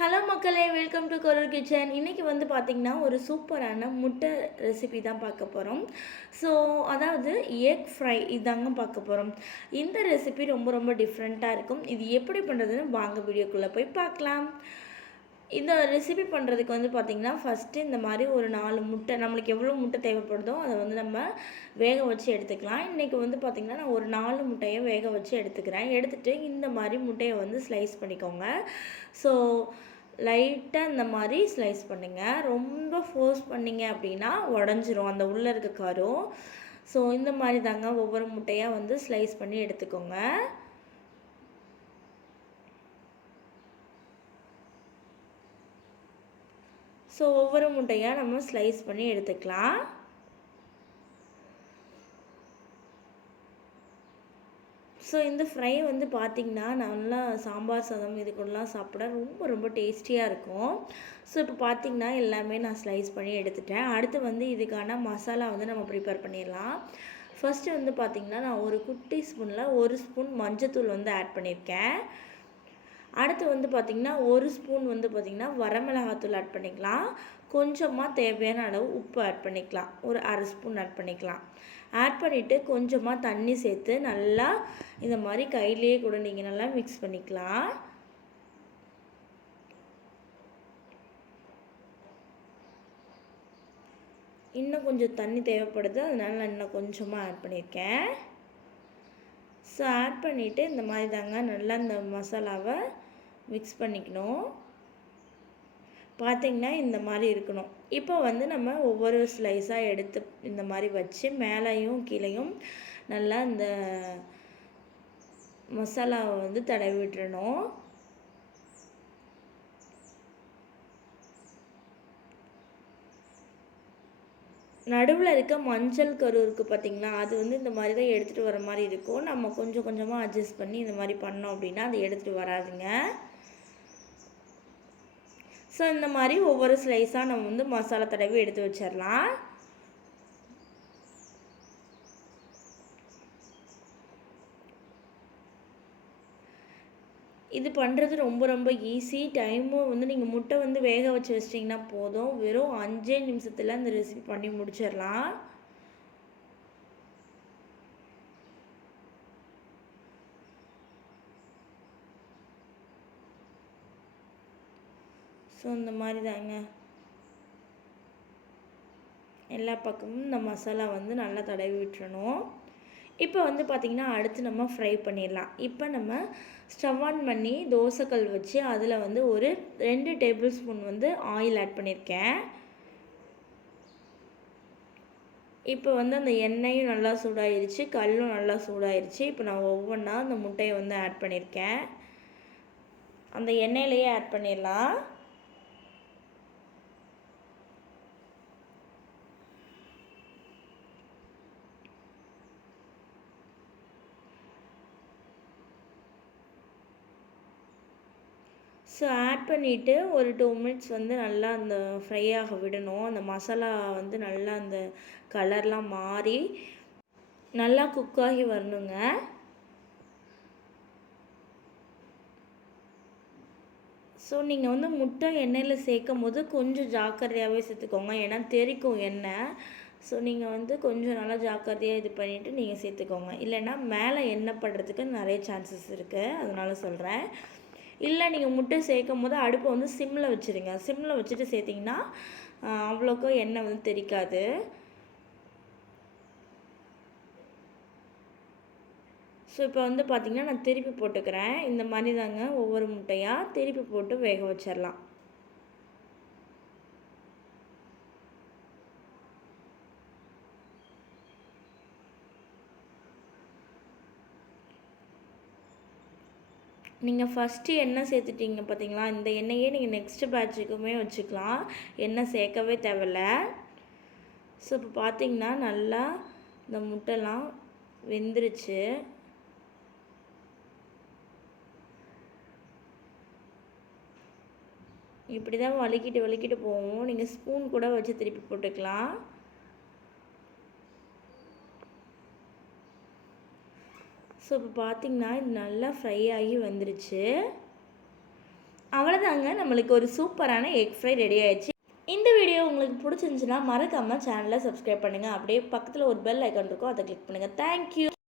Hello மக்களே, welcome to கொரல் kitchen. இன்றைக்கி வந்து பார்த்திங்கன்னா ஒரு சூப்பரான முட்டை ரெசிபி தான் பார்க்க போகிறோம். ஸோ அதாவது எக் ஃப்ரை இதாங்க பார்க்க போகிறோம். இந்த ரெசிபி ரொம்ப ரொம்ப டிஃப்ரெண்ட்டாக இருக்கும். இது எப்படி பண்ணுறதுன்னு வாங்க வீடியோக்குள்ளே போய் பார்க்கலாம். இந்த ரெசிபி பண்ணுறதுக்கு வந்து பார்த்திங்கன்னா ஃபஸ்ட்டு இந்த மாதிரி ஒரு 4 முட்டை, நம்மளுக்கு எவ்வளோ முட்டை தேவைப்படுதோ அதை வந்து நம்ம வேக வச்சு எடுத்துக்கலாம். இன்றைக்கி வந்து பார்த்திங்கன்னா நான் ஒரு 4 முட்டையை வேக வச்சு எடுத்துக்கிறேன். எடுத்துகிட்டு இந்த மாதிரி முட்டையை வந்து ஸ்லைஸ் பண்ணிக்கோங்க. ஸோ லைட்டாக இந்த மாதிரி ஸ்லைஸ் பண்ணுங்கள். ரொம்ப ஃபோர்ஸ் பண்ணிங்க அப்படின்னா உடஞ்சிரும் அந்த உள்ளே இருக்க கரும். ஸோ இந்த மாதிரி தாங்க ஒவ்வொரு முட்டையாக வந்து ஸ்லைஸ் பண்ணி எடுத்துக்கோங்க. ஸோ ஒவ்வொரு முட்டையாக நம்ம ஸ்லைஸ் பண்ணி எடுத்துக்கலாம். ஸோ இந்த ஃப்ரை வந்து பார்த்திங்கன்னா நல்லா சாம்பார் சாதம் இது கூடலாம் சாப்பிட ரொம்ப ரொம்ப டேஸ்டியாக இருக்கும். ஸோ இப்போ பார்த்திங்கன்னா எல்லாமே நான் ஸ்லைஸ் பண்ணி எடுத்துட்டேன். அடுத்து வந்து இதுக்கான மசாலா வந்து நம்ம ப்ரிப்பேர் பண்ணிடலாம். ஃபஸ்ட்டு வந்து பார்த்திங்கன்னா நான் ஒரு குட்டி ஸ்பூனில் 1 ஸ்பூன் மஞ்சத்தூள் வந்து ஆட் பண்ணியிருக்கேன். அடுத்து வந்து பார்த்திங்கன்னா 1 ஸ்பூன் வந்து பார்த்திங்கன்னா வரமிளகாத்தூள் ஆட் பண்ணிக்கலாம். கொஞ்சமாக தேவையான அளவு உப்பு ஆட் பண்ணிக்கலாம். ஒரு 1/2 ஸ்பூன் ஆட் பண்ணிக்கலாம். ஆட் பண்ணிவிட்டு கொஞ்சமாக தண்ணி சேர்த்து நல்லா இந்த மாதிரி கையிலேயே கூட நீங்கள் நல்லா மிக்ஸ் பண்ணிக்கலாம். இன்னும் கொஞ்சம் தண்ணி தேவைப்படுது, அதனால நான் இன்னும் கொஞ்சமாக ஆட் பண்ணியிருக்கேன். ஸோ ஆட் பண்ணிவிட்டு இந்த மாதிரி தாங்க நல்லா இந்த மசாலாவை மிக்ஸ் பண்ணிக்கணும். பார்த்திங்கன்னா இந்த மாதிரி இருக்கணும். இப்போ வந்து நம்ம ஒவ்வொரு ஸ்லைஸாக எடுத்து இந்த மாதிரி வச்சு மேலேயும் கீழேயும் நல்லா இந்த மசாலாவை வந்து தடவி விட்டுறணும். நடுவில் இருக்க மஞ்சள் கரு இருக்குது பார்த்திங்களா, அது வந்து இந்த மாதிரி தான் எடுத்துகிட்டு வர மாதிரி இருக்கும். நம்ம கொஞ்சம் கொஞ்சமாக அட்ஜஸ்ட் பண்ணி இந்த மாதிரி பண்ணோம் அப்படின்னா அது எடுத்துகிட்டு வராதுங்க. ஸோ இந்த மாதிரி ஒவ்வொரு ஸ்லைஸாக நம்ம வந்து மசாலா தடவி எடுத்து வச்சிடலாம். இது பண்ணுறது ரொம்ப ரொம்ப ஈஸி. டைமும் வந்து நீங்கள் முட்டை வந்து வேக வச்சு வச்சிட்டிங்கன்னா போதும். வெறும் 5 நிமிஷத்தில் இந்த ரெசிபி பண்ணி முடிச்சிடலாம். ஸோ இந்த மாதிரி தாங்க எல்லா பக்கமும் இந்த மசாலா வந்து நல்லா தடவி விட்டுறணும். இப்போ வந்து பார்த்திங்கன்னா அடுத்து நம்ம ஃப்ரை பண்ணிடலாம். இப்போ நம்ம ஸ்டவ் ஆன் பண்ணி தோசைக்கல் வச்சு அதில் வந்து ஒரு 2 டேபிள் ஸ்பூன் வந்து ஆயில் ஆட் பண்ணியிருக்கேன். இப்போ வந்து அந்த எண்ணெயும் நல்லா சூடாயிருச்சு, கல்லும் நல்லா சூடாயிருச்சு. இப்போ நான் ஒவ்வொன்றா அந்த முட்டையை வந்து ஆட் பண்ணியிருக்கேன். அந்த எண்ணெயிலேயே ஆட் பண்ணிடலாம். ஸோ ஆட் பண்ணிவிட்டு ஒரு 2 மினிட்ஸ் வந்து நல்லா அந்த ஃப்ரை ஆக விடணும். அந்த மசாலா வந்து நல்லா அந்த கலர்லாம் மாறி நல்லா குக்காகி வரணுங்க. ஸோ நீங்கள் வந்து முட்டை எண்ணெயில் சேர்க்கும் போது கொஞ்சம் ஜாக்கிரதையாகவே சேர்த்துக்கோங்க, ஏன்னா தெறிக்கும் எண்ணெய். ஸோ நீங்கள் வந்து கொஞ்சம் நல்லா ஜாக்கிரதையாக இது பண்ணிவிட்டு நீங்கள் சேர்த்துக்கோங்க. இல்லைன்னா மேலே எண்ணெய் படுறதுக்கு நிறைய சான்சஸ் இருக்குது, அதனால சொல்கிறேன். இல்லை நீங்கள் முட்டை சேர்க்கும் போது அடுப்பை வந்து சிம்மில் வச்சுருங்க. சிம்மில் வச்சுட்டு சேர்த்திங்கன்னா அவ்வளோக்கா எண்ணெய் வந்து தெறிக்காது. ஸோ இப்போ வந்து பார்த்திங்கன்னா நான் திருப்பி போட்டுக்கிறேன். இந்த மாதிரி தாங்க ஒவ்வொரு முட்டையாக திருப்பி போட்டு வேக வச்சிடலாம். நீங்கள் ஃபஸ்ட்டு எண்ணெய் சேர்த்துட்டிங்க பார்த்தீங்களா, இந்த எண்ணெயே நீங்கள் நெக்ஸ்ட்டு பேட்சுக்குமே வச்சுக்கலாம், எண்ணெய் சேர்க்கவே தேவையில்ல. ஸோ இப்போ பார்த்திங்கன்னா நல்லா இந்த முட்டைலாம் வெந்துருச்சு. இப்படி தான் வலிக்கிட்டு வலிக்கிட்டு போவோம். நீங்கள் ஸ்பூன் கூட வச்சு திருப்பி போட்டுக்கலாம். ஸோ இப்போ பார்த்திங்கன்னா இது நல்லா ஃப்ரை ஆகி வந்துருச்சு. அவ்வளோதாங்க, நம்மளுக்கு ஒரு சூப்பரான எக் ஃப்ரை ரெடி ஆயிடுச்சு. இந்த வீடியோ உங்களுக்கு பிடிச்சிருந்துச்சுன்னா மறக்காமல் சேனலை சப்ஸ்கிரைப் பண்ணுங்கள். அப்படியே பக்கத்தில் ஒரு பெல் ஐக்கான் இருக்கும், அதை கிளிக் பண்ணுங்கள். தேங்க்யூ.